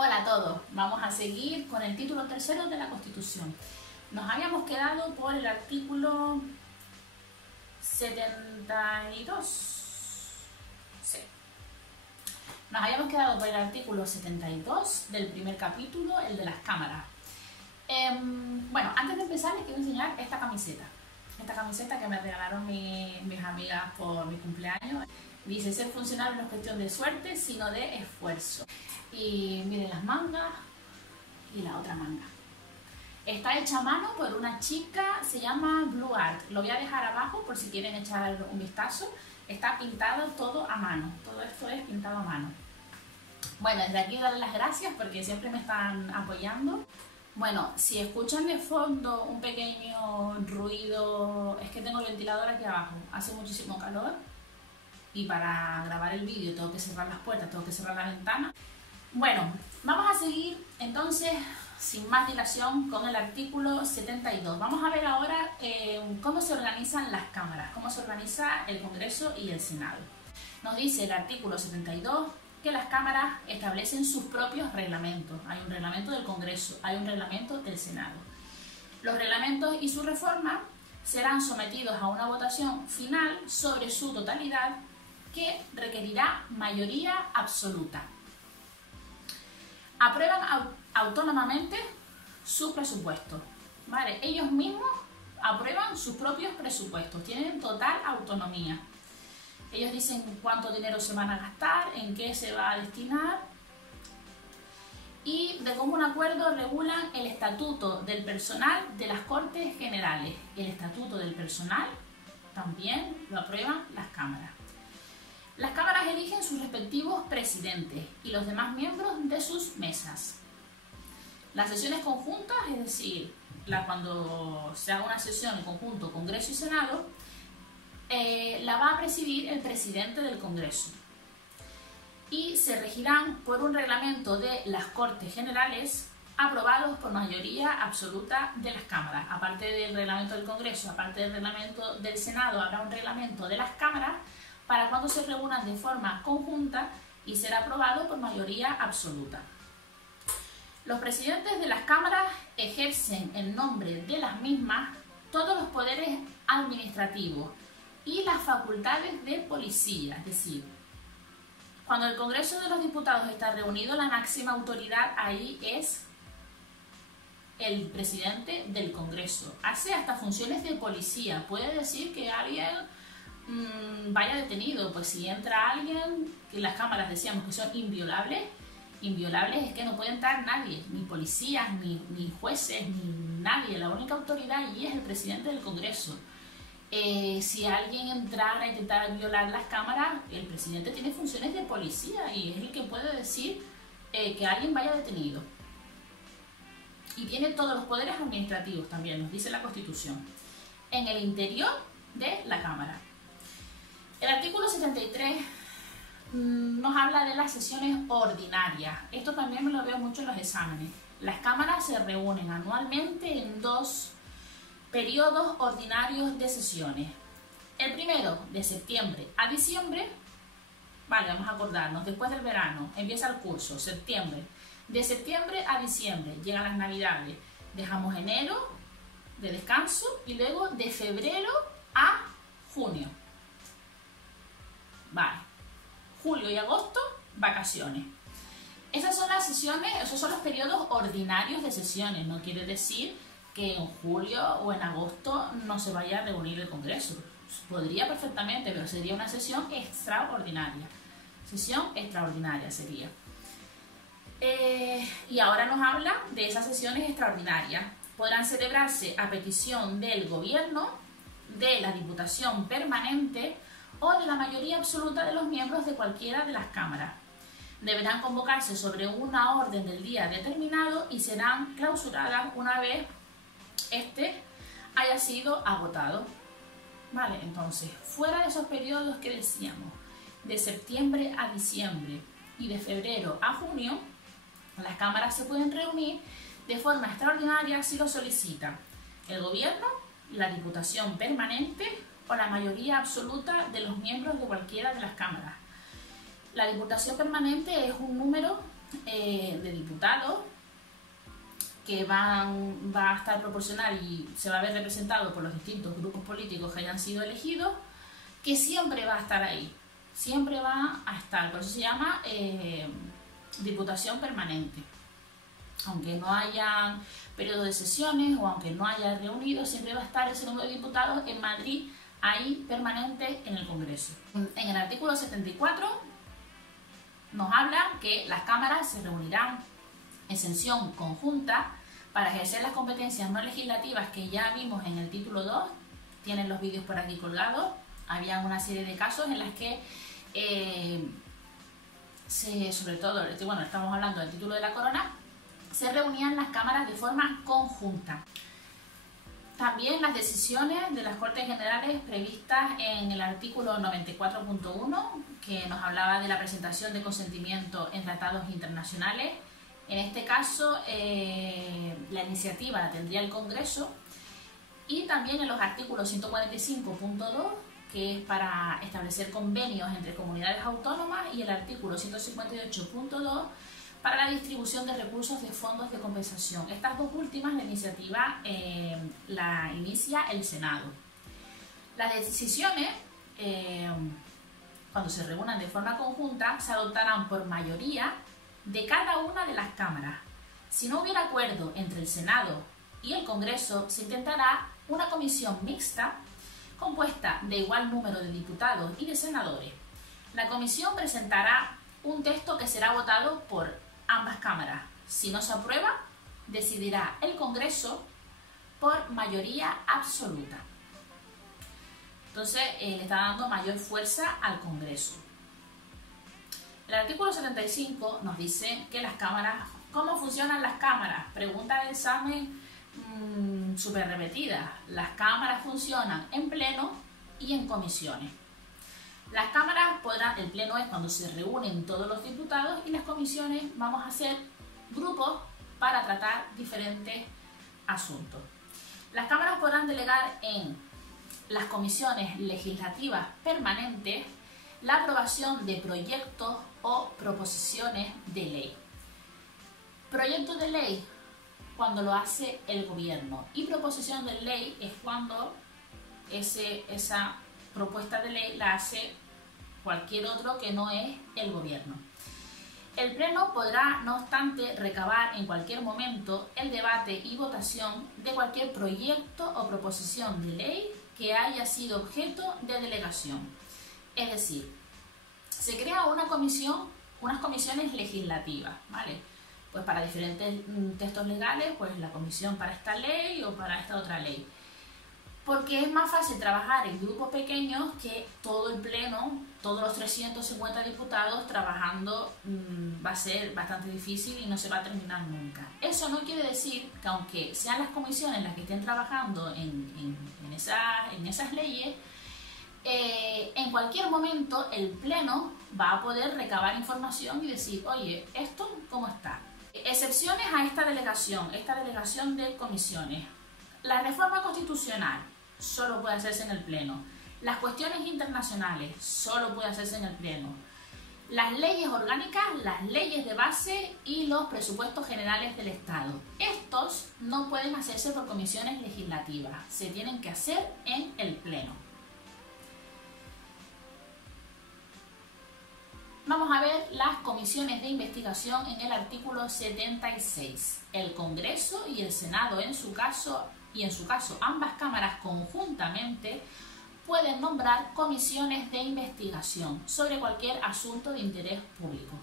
Hola a todos, vamos a seguir con el título tercero de la Constitución. Nos habíamos quedado por el artículo 72. Sí. Nos habíamos quedado por el artículo 72 del primer capítulo, el de las cámaras. Bueno, antes de empezar les quiero enseñar esta camiseta. Esta camiseta que me regalaron mis amigas por mi cumpleaños. Dice: ser funcionario no es cuestión de suerte, sino de esfuerzo. Y miren las mangas y la otra manga. Está hecha a mano por una chica, se llama Blue Art. Lo voy a dejar abajo por si quieren echar un vistazo. Está pintado todo a mano. Todo esto es pintado a mano. Bueno, desde aquí darles las gracias porque siempre me están apoyando. Bueno, si escuchan de fondo un pequeño ruido, es que tengo el ventilador aquí abajo. Hace muchísimo calor y para grabar el vídeo tengo que cerrar las puertas, tengo que cerrar la ventana. Bueno, vamos a seguir entonces sin más dilación con el artículo 72. Vamos a ver ahora cómo se organizan las cámaras, cómo se organiza el Congreso y el Senado. Nos dice el artículo 72 que las cámaras establecen sus propios reglamentos. Hay un reglamento del Congreso, hay un reglamento del Senado. Los reglamentos y su reforma serán sometidos a una votación final sobre su totalidad que requerirá mayoría absoluta. Aprueban autónomamente su presupuesto, ¿vale? Ellos mismos aprueban sus propios presupuestos, tienen total autonomía. Ellos dicen cuánto dinero se van a gastar, en qué se va a destinar y de común acuerdo regulan el estatuto del personal de las Cortes Generales. El estatuto del personal también lo aprueban las cámaras. Las cámaras eligen sus respectivos presidentes y los demás miembros de sus mesas. Las sesiones conjuntas, es decir, cuando se haga una sesión en conjunto Congreso y Senado, la va a presidir el presidente del Congreso y se regirán por un reglamento de las Cortes Generales aprobados por mayoría absoluta de las cámaras. Aparte del reglamento del Congreso, aparte del reglamento del Senado, habrá un reglamento de las cámaras para cuando se reúnan de forma conjunta y será aprobado por mayoría absoluta. Los presidentes de las cámaras ejercen en nombre de las mismas todos los poderes administrativos y las facultades de policía, es decir, cuando el Congreso de los Diputados está reunido, la máxima autoridad ahí es el presidente del Congreso. Hace hasta funciones de policía, puede decir que alguien vaya detenido, pues si entra alguien, que las cámaras decíamos que son inviolables es que no puede entrar nadie, ni policías, ni jueces, ni nadie. La única autoridad allí es el presidente del Congreso. Si alguien entrara a intentar violar las cámaras, el presidente tiene funciones de policía y es el que puede decir que alguien vaya detenido. Y tiene todos los poderes administrativos también, nos dice la Constitución, en el interior de la Cámara. El artículo 73 nos habla de las sesiones ordinarias. Esto también me lo veo mucho en los exámenes. Las cámaras se reúnen anualmente en dos periodos ordinarios de sesiones. El primero, de septiembre a diciembre, vale, vamos a acordarnos, después del verano, empieza el curso, septiembre. De septiembre a diciembre, llegan las navidades, dejamos enero de descanso y luego de febrero a junio. Vale, julio y agosto, vacaciones. Esas son las sesiones, esos son los periodos ordinarios de sesiones. No quiere decir que en julio o en agosto no se vaya a reunir el Congreso. Podría perfectamente, pero sería una sesión extraordinaria. Sesión extraordinaria sería. Y ahora nos habla de esas sesiones extraordinarias. Podrán celebrarse a petición del Gobierno, de la Diputación Permanente o de la mayoría absoluta de los miembros de cualquiera de las cámaras. Deberán convocarse sobre una orden del día determinado y serán clausuradas una vez este haya sido agotado. Vale, entonces, fuera de esos periodos que decíamos, de septiembre a diciembre y de febrero a junio, las cámaras se pueden reunir de forma extraordinaria si lo solicitan el Gobierno, la Diputación Permanente o la mayoría absoluta de los miembros de cualquiera de las cámaras. La Diputación Permanente es un número de diputados que va a estar proporcional y se va a ver representado por los distintos grupos políticos que hayan sido elegidos, que siempre va a estar ahí, siempre va a estar, por eso se llama Diputación Permanente. Aunque no haya periodo de sesiones o aunque no haya reunido, siempre va a estar ese número de diputados en Madrid, ahí permanente en el Congreso. En el artículo 74 nos habla que las cámaras se reunirán en sesión conjunta para ejercer las competencias no legislativas que ya vimos en el título 2, tienen los vídeos por aquí colgados. Había una serie de casos en las que, sobre todo, bueno, estamos hablando del título de la corona, se reunían las cámaras de forma conjunta. También las decisiones de las Cortes Generales previstas en el artículo 94.1, que nos hablaba de la presentación de consentimiento en tratados internacionales. En este caso, la iniciativa la tendría el Congreso, y también en los artículos 145.2, que es para establecer convenios entre comunidades autónomas, y el artículo 158.2 para la distribución de recursos de fondos de compensación. Estas dos últimas, la iniciativa la inicia el Senado. Las decisiones, cuando se reúnan de forma conjunta, se adoptarán por mayoría de cada una de las cámaras. Si no hubiera acuerdo entre el Senado y el Congreso, se intentará una comisión mixta compuesta de igual número de diputados y de senadores. La comisión presentará un texto que será votado por ambas cámaras. Si no se aprueba, decidirá el Congreso por mayoría absoluta. Entonces, le está dando mayor fuerza al Congreso. El artículo 75 nos dice que las cámaras, ¿cómo funcionan las cámaras? Pregunta de examen súper repetida. Las cámaras funcionan en pleno y en comisiones. Las cámaras podrán, el pleno es cuando se reúnen todos los diputados, y las comisiones vamos a hacer grupos para tratar diferentes asuntos. Las cámaras podrán delegar en las comisiones legislativas permanentes la aprobación de proyectos o proposiciones de ley. Proyecto de ley cuando lo hace el gobierno, y proposición de ley es cuando esa propuesta de ley la hace cualquier otro que no es el gobierno. El Pleno podrá, no obstante, recabar en cualquier momento el debate y votación de cualquier proyecto o proposición de ley que haya sido objeto de delegación. Es decir, se crea una comisión, unas comisiones legislativas, ¿vale? Pues para diferentes textos legales, pues la comisión para esta ley o para esta otra ley. Porque es más fácil trabajar en grupos pequeños que todo el pleno, todos los 350 diputados trabajando, va a ser bastante difícil y no se va a terminar nunca. Eso no quiere decir que aunque sean las comisiones las que estén trabajando en esas leyes, en cualquier momento el pleno va a poder recabar información y decir, oye, ¿esto cómo está? Excepciones a esta delegación de comisiones. La reforma constitucional solo puede hacerse en el Pleno. Las cuestiones internacionales solo puede hacerse en el Pleno. Las leyes orgánicas, las leyes de base y los presupuestos generales del Estado. Estos no pueden hacerse por comisiones legislativas, se tienen que hacer en el Pleno. Vamos a ver las comisiones de investigación en el artículo 76. El Congreso y el Senado en su caso ambas cámaras conjuntamente pueden nombrar comisiones de investigación sobre cualquier asunto de interés público.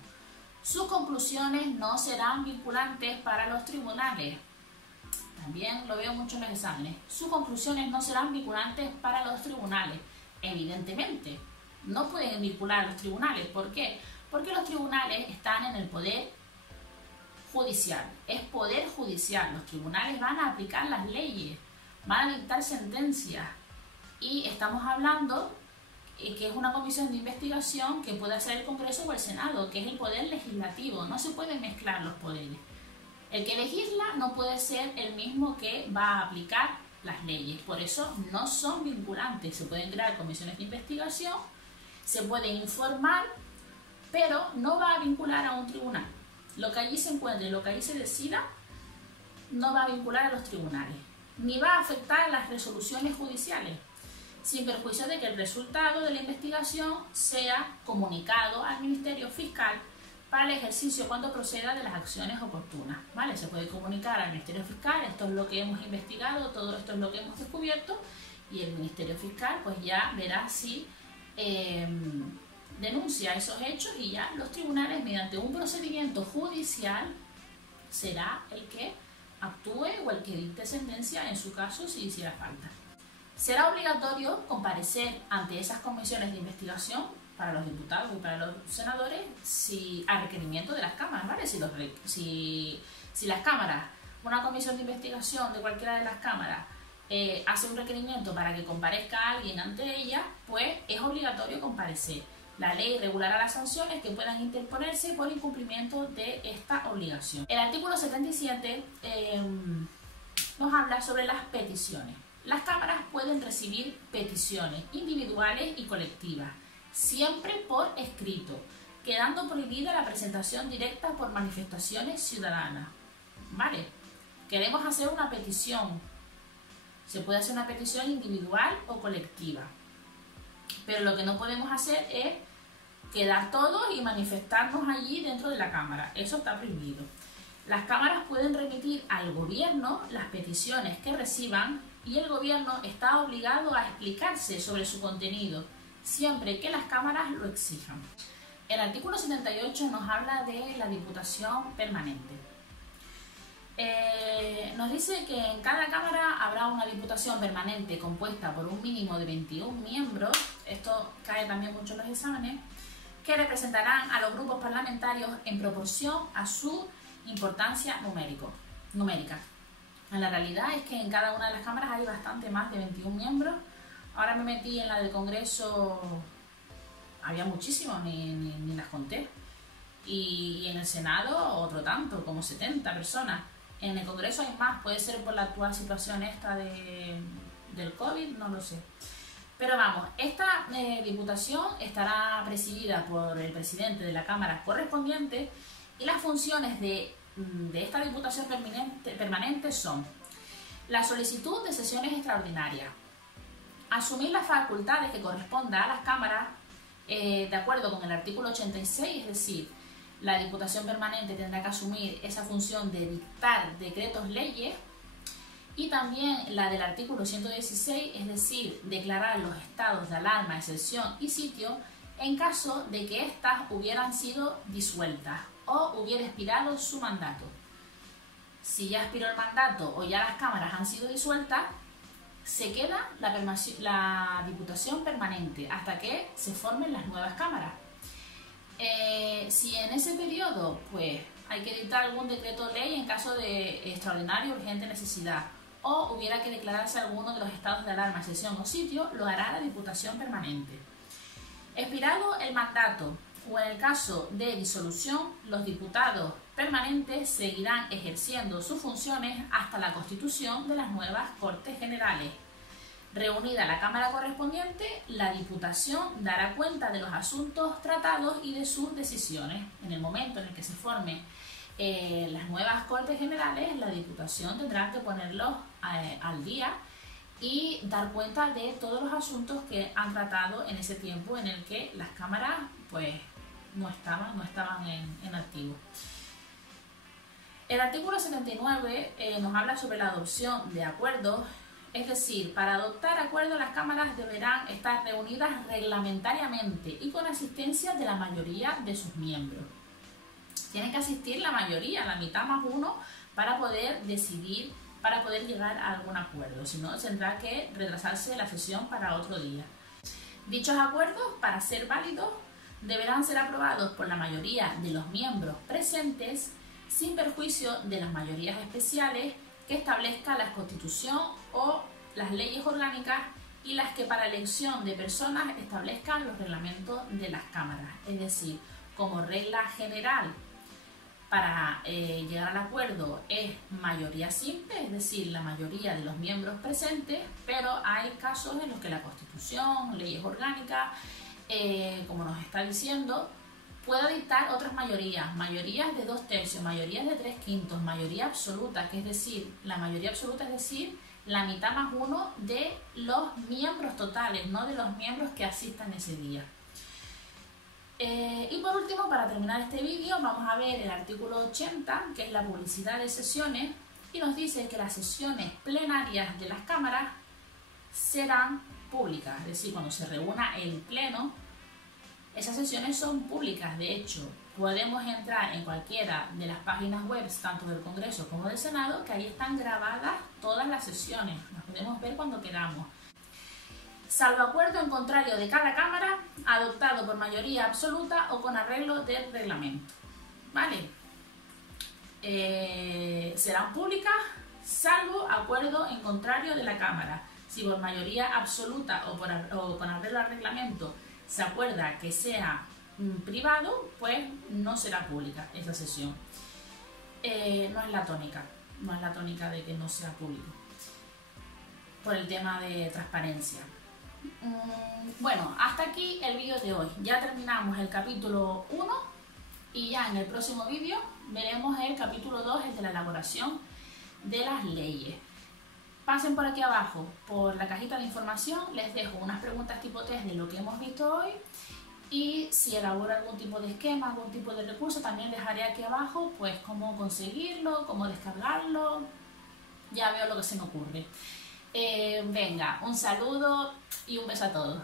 Sus conclusiones no serán vinculantes para los tribunales. También lo veo mucho en los exámenes. Sus conclusiones no serán vinculantes para los tribunales. Evidentemente, no pueden vincular a los tribunales. ¿Por qué? Porque los tribunales están en el poder judicial. Es poder judicial. Los tribunales van a aplicar las leyes, van a dictar sentencias. Y estamos hablando que es una comisión de investigación que puede hacer el Congreso o el Senado, que es el poder legislativo. No se pueden mezclar los poderes. El que legisla no puede ser el mismo que va a aplicar las leyes. Por eso no son vinculantes. Se pueden crear comisiones de investigación, se puede informar, pero no va a vincular a un tribunal. Lo que allí se encuentre y lo que allí se decida no va a vincular a los tribunales, ni va a afectar las resoluciones judiciales, sin perjuicio de que el resultado de la investigación sea comunicado al Ministerio Fiscal para el ejercicio cuando proceda de las acciones oportunas, ¿vale? Se puede comunicar al Ministerio Fiscal, esto es lo que hemos investigado, todo esto es lo que hemos descubierto, y el Ministerio Fiscal pues ya verá si denuncia esos hechos, y ya los tribunales, mediante un procedimiento judicial, será el que actúe o el que dicte sentencia en su caso si hiciera falta. Será obligatorio comparecer ante esas comisiones de investigación para los diputados y para los senadores a requerimiento de las cámaras, ¿vale? Si las cámaras, una comisión de investigación de cualquiera de las cámaras hace un requerimiento para que comparezca alguien ante ella, pues es obligatorio comparecer. La ley regulará las sanciones que puedan interponerse por incumplimiento de esta obligación. El artículo 77 nos habla sobre las peticiones. Las cámaras pueden recibir peticiones individuales y colectivas, siempre por escrito, quedando prohibida la presentación directa por manifestaciones ciudadanas. ¿Vale? Queremos hacer una petición. Se puede hacer una petición individual o colectiva. Pero lo que no podemos hacer es quedar todos y manifestarnos allí dentro de la cámara. Eso está prohibido. Las cámaras pueden remitir al gobierno las peticiones que reciban, y el gobierno está obligado a explicarse sobre su contenido, siempre que las cámaras lo exijan. El artículo 78 nos habla de la Diputación Permanente. Nos dice que en cada cámara habrá una Diputación Permanente compuesta por un mínimo de 21 miembros, esto cae también mucho en los exámenes, que representarán a los grupos parlamentarios en proporción a su importancia numérica. La realidad es que en cada una de las cámaras hay bastante más de 21 miembros. Ahora me metí en la del Congreso, había muchísimos, ni las conté. Y en el Senado otro tanto, como 70 personas. En el Congreso hay más, puede ser por la actual situación esta del COVID, no lo sé. Pero vamos, esta diputación estará presidida por el presidente de la Cámara correspondiente, y las funciones de esta Diputación Permanente son la solicitud de sesiones extraordinarias, asumir las facultades que corresponda a las cámaras de acuerdo con el artículo 86, es decir, la Diputación Permanente tendrá que asumir esa función de dictar decretos leyes, y también la del artículo 116, es decir, declarar los estados de alarma, excepción y sitio en caso de que éstas hubieran sido disueltas o hubiera expirado su mandato. Si ya expiró el mandato o ya las cámaras han sido disueltas, se queda la Diputación Permanente hasta que se formen las nuevas cámaras. Si en ese periodo pues hay que dictar algún decreto ley en caso de extraordinaria o urgente necesidad, o hubiera que declararse alguno de los estados de alarma, excepción o sitio, lo hará la Diputación Permanente. Expirado el mandato o en el caso de disolución, los diputados permanentes seguirán ejerciendo sus funciones hasta la constitución de las nuevas Cortes Generales. Reunida la Cámara correspondiente, la Diputación dará cuenta de los asuntos tratados y de sus decisiones. En el momento en el que se formen las nuevas Cortes Generales, la Diputación tendrá que ponerlos al día y dar cuenta de todos los asuntos que han tratado en ese tiempo en el que las cámaras pues no estaban en activo. El artículo 79 nos habla sobre la adopción de acuerdos, es decir, para adoptar acuerdos las cámaras deberán estar reunidas reglamentariamente y con asistencia de la mayoría de sus miembros. Tienen que asistir la mayoría, la mitad más uno, para poder decidir, para poder llegar a algún acuerdo, si no tendrá que retrasarse la sesión para otro día. Dichos acuerdos, para ser válidos, deberán ser aprobados por la mayoría de los miembros presentes, sin perjuicio de las mayorías especiales que establezca la Constitución o las leyes orgánicas y las que para elección de personas establezcan los reglamentos de las cámaras. Es decir, como regla general, para llegar al acuerdo es mayoría simple, es decir, la mayoría de los miembros presentes, pero hay casos en los que la Constitución, leyes orgánicas, como nos está diciendo, Puedo dictar otras mayorías, mayorías de 2/3, mayorías de 3/5, mayoría absoluta, que es decir, la mayoría absoluta es decir, la mitad más uno de los miembros totales, no de los miembros que asistan ese día. Y por último, para terminar este vídeo, vamos a ver el artículo 80, que es la publicidad de sesiones, y nos dice que las sesiones plenarias de las cámaras serán públicas, es decir, cuando se reúna el pleno, esas sesiones son públicas. De hecho, podemos entrar en cualquiera de las páginas web, tanto del Congreso como del Senado, que ahí están grabadas todas las sesiones, las podemos ver cuando queramos. Salvo acuerdo en contrario de cada cámara, adoptado por mayoría absoluta o con arreglo del reglamento. ¿Vale? Serán públicas, salvo acuerdo en contrario de la cámara. Si por mayoría absoluta o con arreglo al reglamento se acuerda que sea privado, pues no será pública esa sesión. No es la tónica de que no sea público, por el tema de transparencia. Bueno, hasta aquí el vídeo de hoy. Ya terminamos el capítulo 1 y ya en el próximo vídeo veremos el capítulo 2, el de la elaboración de las leyes. Pasen por aquí abajo, por la cajita de información, les dejo unas preguntas tipo test de lo que hemos visto hoy, y si elaboro algún tipo de esquema, algún tipo de recurso, también dejaré aquí abajo pues cómo conseguirlo, cómo descargarlo, ya veo lo que se me ocurre. Venga, un saludo y un beso a todos.